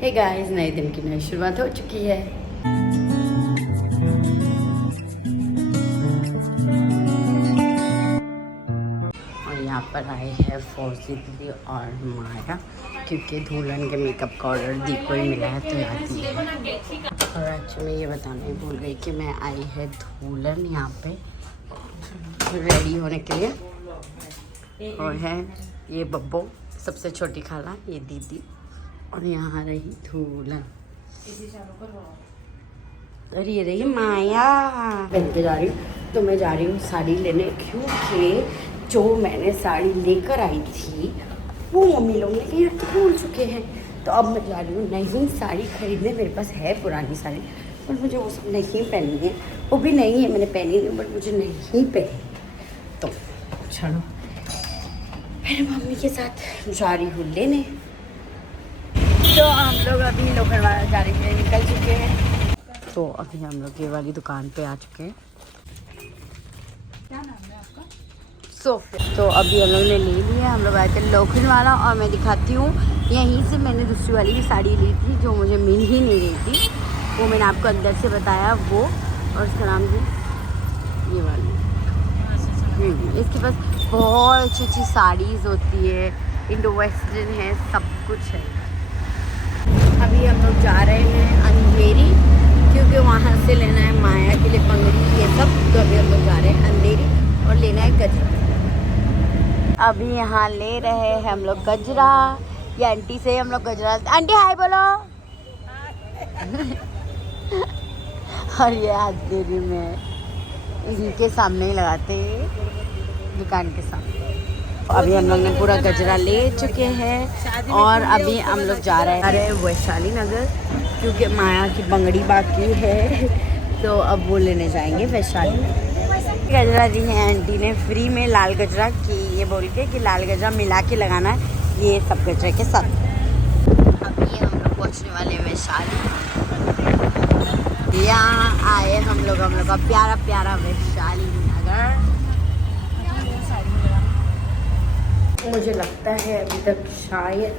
Hey guys, नए दिन की नई शुरुआत हो चुकी है। और यहाँ पर आए हैं फौजी दीदी और माया, क्योंकि दुल्हन के मेकअप का ऑर्डर दी को ही मिला है तो आती है। और एक्चुअली मैं ये बताना ही भूल गई कि मैं आई है दुल्हन यहाँ पे रेडी होने के लिए। और है ये बब्बो, सबसे छोटी खाला, ये दीदी, और यहाँ रही दुल्हन और ये रही माया। पहन के जा रही हूँ तो मैं जा रही हूँ साड़ी लेने, क्योंकि जो मैंने साड़ी लेकर आई थी वो मम्मी लोग ने कहीं रख भूल चुके हैं। तो अब मैं जा रही हूँ नई साड़ी खरीदने। मेरे पास है पुरानी साड़ी पर मुझे वो सब नहीं पहननी है। वो भी नहीं है, मैंने पहनी नहीं, बट मुझे नहीं पहनी। तो चलो मेरे मम्मी के साथ जा रही हूँ लेने। तो हम लोग अभी लोखंडवाला जा रहे हैं, निकल चुके हैं। तो अभी हम लोग ये वाली दुकान पे आ चुके हैं। क्या नाम है आपका? सोफे। तो अभी हम लोग ने ले लिया। हम लोग आए थे लोखंडवाला और मैं दिखाती हूँ, यहीं से मैंने दूसरी वाली भी साड़ी ली थी जो मुझे मिल ही नहीं रही थी। वो मैंने आपको अंदर से बताया वो, और उसका नाम थी ये वाली। इसके पास बहुत अच्छी अच्छी साड़ीज़ होती है, इंडो वेस्टर्न है, सब कुछ है। अभी हम लोग जा रहे हैं अंधेरी, क्योंकि वहाँ से लेना है माया के लिए पंगड़ी, ये सब। तो अभी हम लोग जा रहे हैं अंधेरी और लेना है गजरा। अभी यहाँ ले रहे हैं हम लोग गजरा। ये आंटी से हम लोग गजरा, आंटी हाय बोलो। और ये अंधेरी में इनके सामने ही लगाते हैं, दुकान के सामने। अभी हम लोग ने पूरा गजरा ले चुके हैं और अभी हम लोग जा रहे हैं वैशाली नगर, क्योंकि माया की बंगड़ी बाकी है। तो अब वो लेने जाएंगे वैशाली। गजरा दी है आंटी ने फ्री में, लाल गजरा की, ये बोल के कि लाल गजरा मिला के लगाना है ये सब गजरे के साथ। अभी हम लोग पहुँचने वाले हैं वैशाली। यहाँ आए हम लोग का प्यारा प्यारा वैशाली नगर। मुझे लगता है अभी तक शायद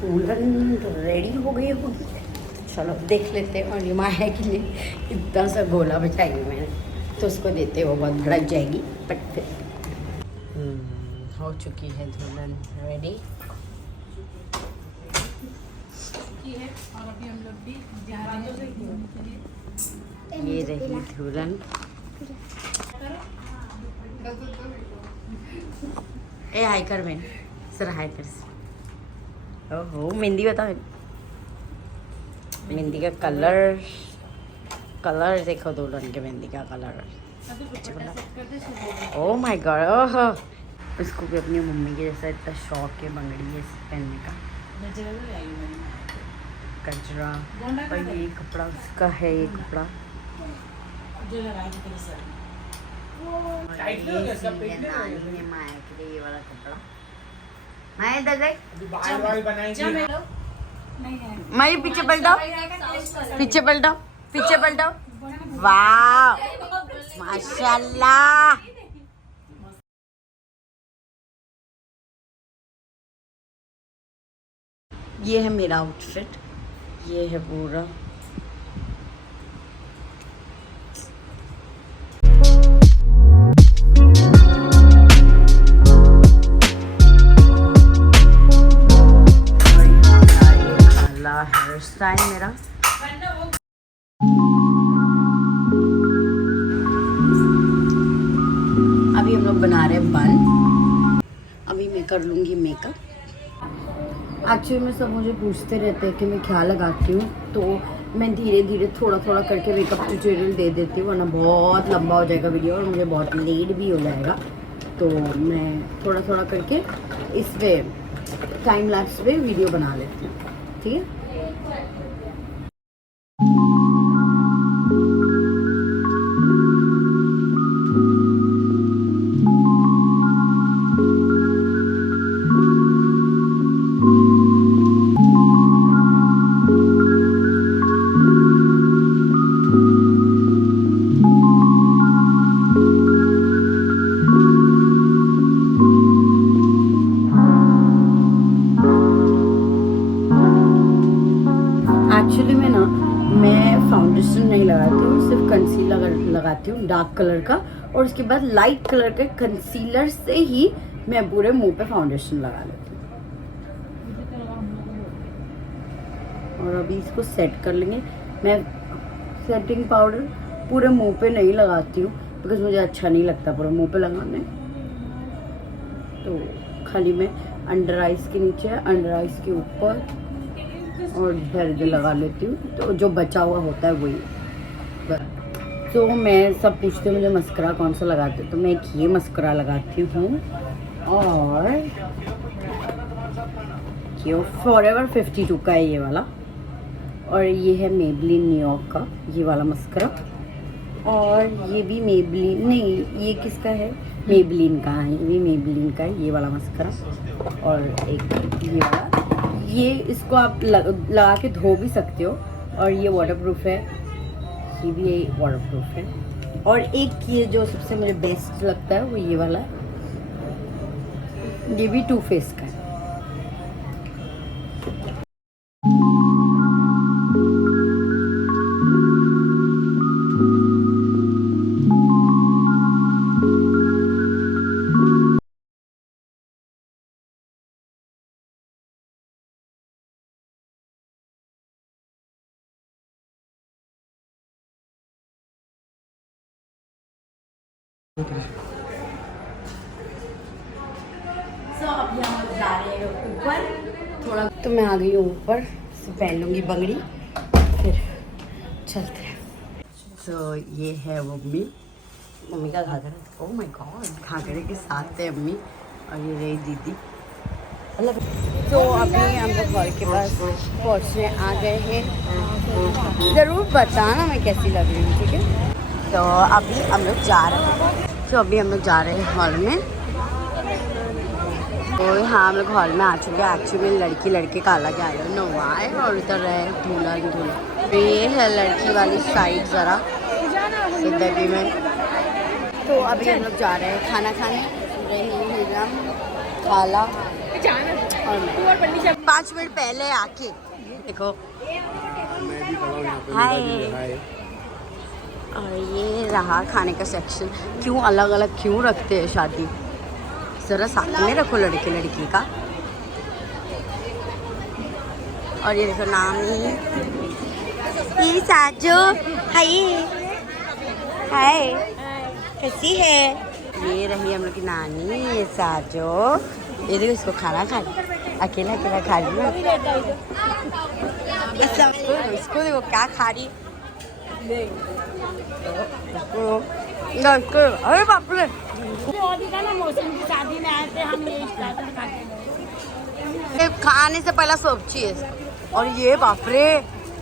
दुल्हन रेडी हो गई होगी। चलो देख लेते हैं। और माया के लिए इतना सा गोला बचाएंगे मैंने, तो उसको देते वो बहुत भड़क जाएगी। बट फिर हो चुकी है दुल्हन रेडी है। और अभी हम लोग भी जा रहे हैं घूमने के लिए। ये रही दुल्हन। ए हाय कर बहन, सर हाय कर। ओहो मेहंदी बताओ, मेहंदी का कलर देखो, दुल्हन के मेहंदी का कलर। ओह माय गॉड, ओह उसको भी अपनी मम्मी के जैसा इतना शौक है बंगड़ी है पहनने का। गजरा और ये कपड़ा उसका है, ये कपड़ा नानी ने माया के लिए ये वाला कपड़ा। माया इधर देख, माया पीछे पलटाओ, पीछे पलटाओ, पीछे पलटाओ। वाह माशाल्लाह। ये है मेरा आउटफिट, ये है पूरा। हेयर स्टाइल मेरा। अभी हम लोग बना रहे हैं बन। अभी मैं कर लूँगी मेकअप। एक्चुअली में सब मुझे पूछते रहते हैं कि मैं क्या लगाती हूँ, तो मैं धीरे धीरे थोड़ा थोड़ा करके मेकअप ट्यूटोरियल दे देती हूँ, वरना बहुत लंबा हो जाएगा वीडियो और मुझे बहुत लेट भी हो जाएगा। तो मैं थोड़ा थोड़ा करके इस पे टाइम लैप्स पे वीडियो बना लेती हूँ, ठीक है। लगाती हूँ डार्क कलर का, और उसके बाद लाइट कलर के कंसीलर से ही मैं पूरे मुंह पे फाउंडेशन लगा लेती हूँ। और अभी इसको सेट कर लेंगे। मैं सेटिंग पाउडर पूरे मुंह पे नहीं लगाती हूँ बिकॉज मुझे अच्छा नहीं लगता पूरे मुंह पे लगाने, तो खाली मैं अंडर आइज के नीचे, अंडर आइज के ऊपर और इधर इधर लगा लेती हूँ, तो जो बचा हुआ होता है वही। तो मैं सब पूछते हैं मुझे मस्करा कौन सा लगाते, तो मैं एक ये मस्करा लगाती हूँ, और ये फॉरएवर 52 का है ये वाला, और ये है मेबलिन न्यूयॉर्क का ये वाला मस्करा, और ये भी मेबलिन नहीं, ये किसका है, मेबलिन का है, ये मेबलिन का है ये वाला मस्करा। और एक ये वाला, ये इसको आप लगा के धो भी सकते हो, और ये वाटरप्रूफ है, ये भी वाटरप्रूफ है। और एक ये जो सबसे मुझे बेस्ट लगता है वो ये वाला है, ये भी टू फेस का है। अभी हम जा रहे हैं ऊपर थोड़ा, तो मैं आ गई हूँ ऊपर, पहन लूँगी बंगड़ी, फिर चलते हैं। तो ये है मम्मी, मम्मी का घाघरा, ओह माय गॉड, घाघरे के साथ है मम्मी, और ये रही दीदी। तो अभी हम लोग घर के पास पहुँचने आ गए हैं, ज़रूर बताना मैं कैसी लग रही हूँ, ठीक है। तो अभी हम लोग जा रहे हैं, तो अभी हम लोग जा रहे हैं हॉल में। तो हाँ, हम लोग हॉल में आ चुके हैं। एक्चुअली लड़की लड़के का अलग आया है, नवा है, और उधर है दूल्हा दूल्हा। तो ये है लड़की वाली साइड ज़रा जिंदगी में। तो अभी हम लोग जा रहे हैं खाना खाने, खाला, और 5 मिनट पहले आके देखो, हाय। और ये रहा खाने का सेक्शन। क्यों अलग अलग क्यों रखते हैं शादी, ज़रा साथ में रखो लड़के लड़की का। और ये देखो नानी, ये साजो, हाय हाय, कैसी है। ये रही हम लोग की नानी, ये साजो, ये देखो इसको खाना खा रही, अकेला अकेला खा रही है। इसको देखो क्या खा रही, अरे बाप रे, मौसम की शादी में आए थे हम, ये स्टार्टर खाते हैं। खाने से पहला सब चीज, और ये बाप रे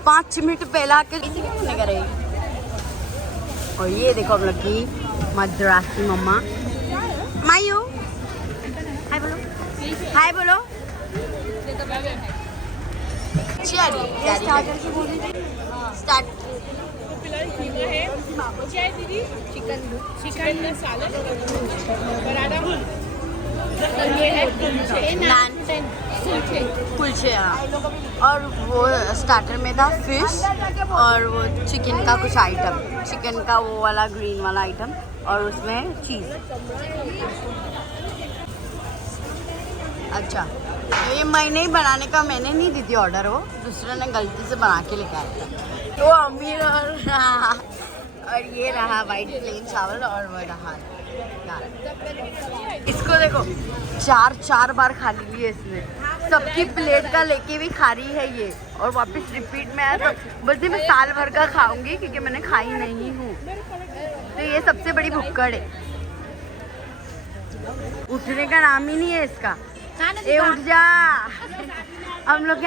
5 मिनट पहले आके रही। और ये देखो हम लोग की मद्रासी मम्मा, मायू हाय बोलो, हाय बोलो। स्टार्ट चिकन सालन, पराठा, ये है नान, कुलचे, और वो स्टार्टर में था फिश, और वो चिकन का कुछ आइटम, चिकन का वो वाला ग्रीन वाला आइटम, और उसमें चीज़। अच्छा, तो ये मैंने ही बनाने का, मैंने नहीं दी थी ऑर्डर, वो दूसरे ने गलती से बना के लेके आया था। तो अमीर और ये रहा वाइट प्लेन चावल, और वो रहा इसको देखो 4 बार खा ली है इसने, सबकी प्लेट का लेके भी खा रही है ये, और वापस रिपीट में आया तो बोलती मैं साल भर का खाऊंगी क्योंकि मैंने खाई नहीं हूँ। तो ये सबसे बड़ी भुक्कड़ है, उठने का नाम ही नहीं है इसका। ए उठ जा, हम लोग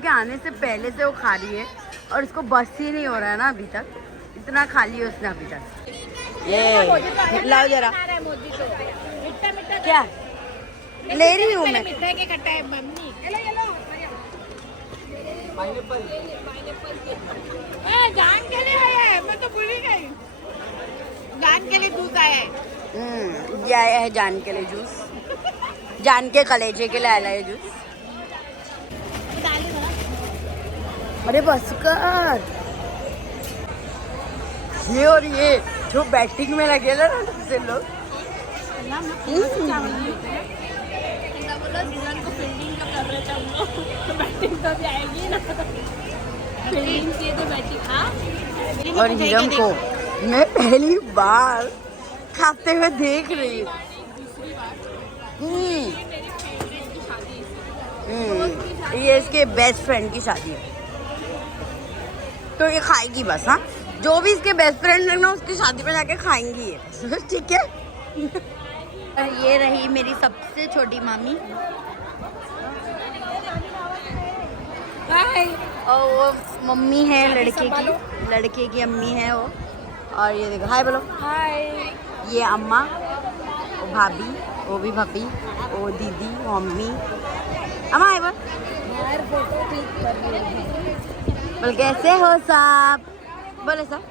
के आने से पहले से वो खा रही है, और इसको बस ही नहीं हो रहा है ना अभी तक, इतना खा लिया उसने अभी तक। ये लाओ जरा, क्या ले रही हूँ मैं, जान के लिए है, मैं तो भूल ही गई। जान के लिए दूध आया है, ये आया है जान के लिए जूस, जान के कलेजे के लिए आया है जूस। अरे बस कर, ये और ये जो बैटिंग में लगे ना से लोग चावल नहीं होते हैं बोला दुल्हन को फील्डिंग जो कर रहे थे हम लोग तो बैटिंग तो भी आएगी ना फील्डिंग किए तो बैटिंग हाँ और हिरम को मैं पहली बार खाते हुए देख रही हूँ। ये इसके बेस्ट फ्रेंड की शादी है तो ये खाएगी बस। हाँ, जो भी इसके बेस्ट फ्रेंड है ना उसकी शादी पे जाके खाएंगी ये। ठीक है। और ये रही मेरी सबसे छोटी मामी और वो मम्मी है लड़के की अम्मी है वो। और ये देखो हाय बोलो हाय ये अम्मा वो भाभी वो भी भाभी वो दीदी वो मम्मी अम्मा हाय बोल यार फोटो क्लिक कर रही है बोल कैसे हो सब बोले सब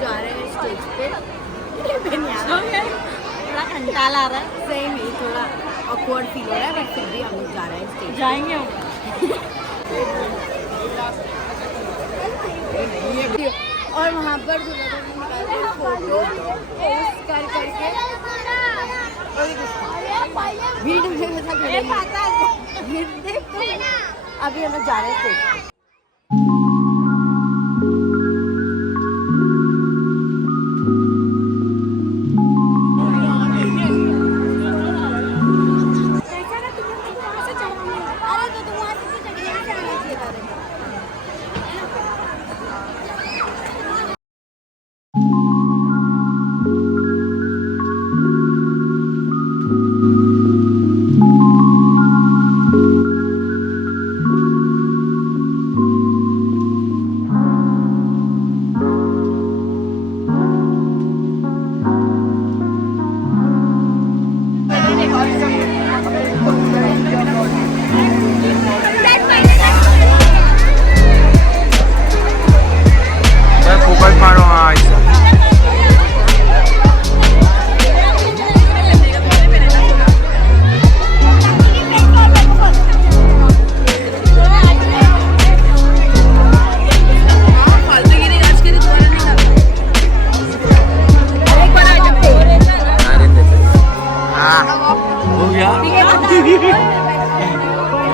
जा रहे हैं स्टेज पे। थोड़ा कंटाल आ रहा है सही में थोड़ा ऑकवर्ड फील हो रहा है बट फिर भी हम लोग जा रहे हैं स्टेज जाएंगे हम और वहाँ पर फोटो पोस्ट कर करके वीडियो में ऐसा खड़े अभी हम लोग जा रहे थे।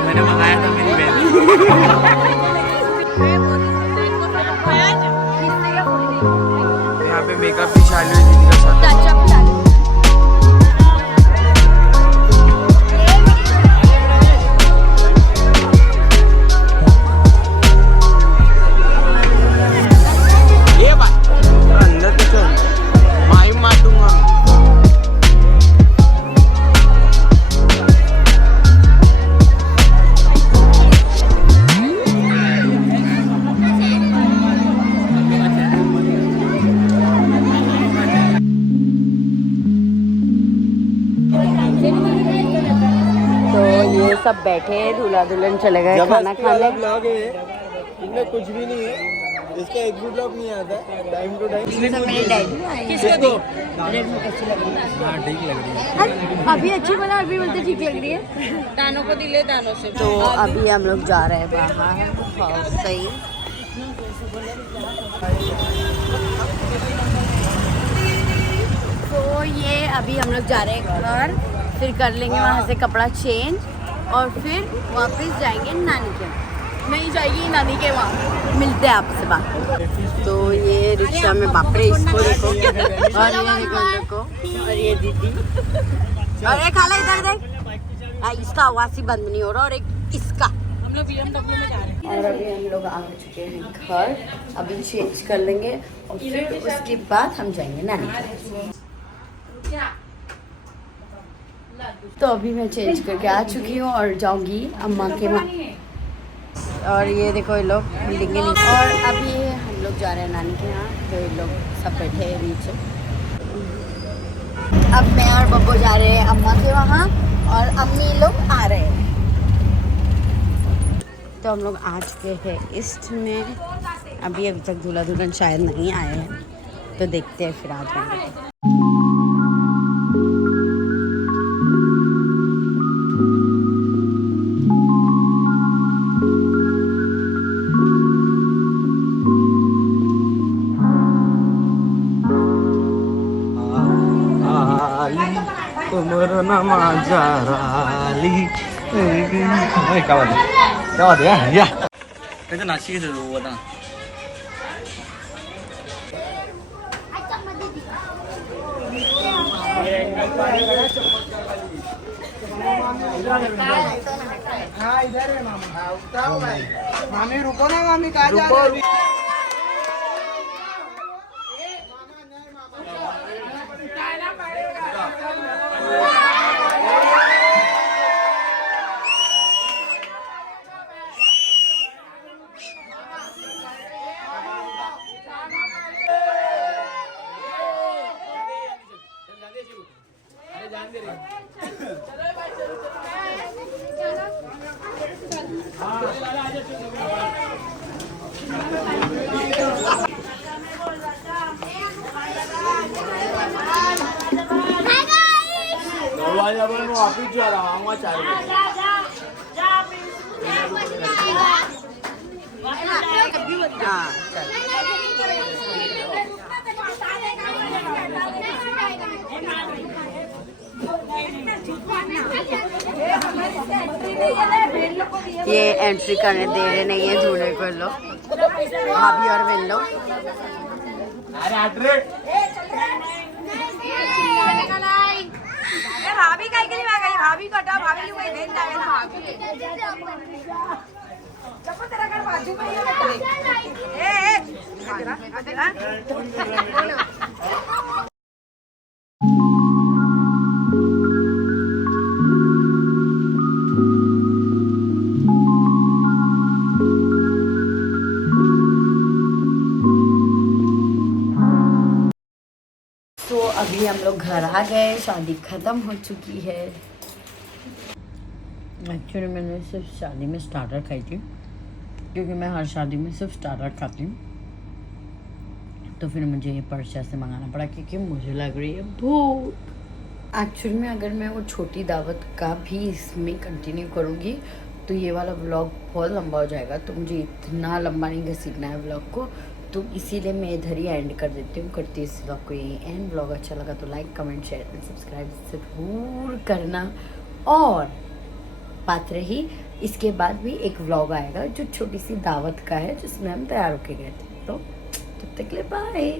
मैंने मंगाया था मेरी बहन। यहाँ पे मेकअप भी चालू है दीदी का साथ। ये बात अंदर तो चल मायूम मार दूंगा मैं। सब बैठे दूल्हा दुल्हन चले गए खाना खाने। ब्लॉग है इनमें कुछ भी नहीं है इसका एक भी ब्लॉग नहीं आता टाइम टू टाइम। मेरे डैडी किसको कैसी लग रही है? हाँ ठीक लग रही है। अभी अच्छी बना अभी बोलते ठीक लग रही है। दानों को दिले दानों से तो अभी हम लोग जा रहे हैं बाहर। बहुत सही। तो ये अभी हम लोग जा रहे हैं घर फिर कर लेंगे वहाँ से कपड़ा चेंज और फिर वापस जाएंगे नानी के नहीं जाएगी नानी के वहाँ मिलते हैं आपसे बात। तो ये रिक्शा में बाप रे इसको देखो और ये देखो और ये दीदी और एक खाला इधर देख इसका आवाज ही बंद नहीं हो रहा और एक इसका। हम लोग BMW में जा रहे हैं और अभी हम लोग आ चुके हैं घर अभी चेंज कर लेंगे और फिर उसके बाद हम जाएंगे नानी के। तो अभी मैं चेंज करके आ चुकी हूँ और जाऊंगी अम्मा के वहाँ। और ये देखो ये लोग बिल्डिंग के नीचे और अभी हम लोग जा रहे हैं नानी के यहाँ। तो ये लोग सब बैठे हैं नीचे। अब मैं और बब्बू जा रहे हैं अम्मा के वहाँ और अम्मी लोग आ रहे हैं। तो हम लोग आ चुके हैं ईस्ट में। अभी तक दूल्हा दुल्हन शायद नहीं आए हैं तो देखते हैं फिर आ जाएंगे। ना माझ्या राली क्या बात है या त्याचं नाशिक आता हाँ इधर है मामा। हाँ उतारो भाई। मामी रुको ना मामी कहाँ जा रहे हो? वापिस जा रहा हूँ 4 हाँ चल ये एंट्री करने दे रहे नहीं है झूले को लो भाभी और मिल लो भाभी काय के लिए भाभी को हटाओ भाभी को भेज जावे ना चप्पल तेरा कर बाजू में ये तेरा तो अभी हम लोग घर आ गए शादी ख़त्म हो चुकी है एक्चुअली मैंने सिर्फ शादी में स्टार्टर खाई थी क्योंकि मैं हर शादी में सिर्फ स्टार्टर खाती हूँ तो फिर मुझे ये पर्चा से मंगाना पड़ा क्योंकि मुझे लग रही है भूख एक्चुअली में अगर मैं वो छोटी दावत का भी इसमें कंटिन्यू करूँगी तो ये वाला व्लॉग बहुत लंबा हो जाएगा तो मुझे इतना लंबा नहीं घसीटना है व्लॉग को तो इसीलिए मैं इधर ही एंड कर देती हूँ करती इस व्लॉग को यही एंड व्लॉग अच्छा लगा तो like comment share and subscribe ज़रूर करना और बात रही इसके बाद भी एक व्लॉग आएगा जो छोटी सी दावत का है जिसमें हम तैयार होके गए थे तो तब तक के लिए बाय।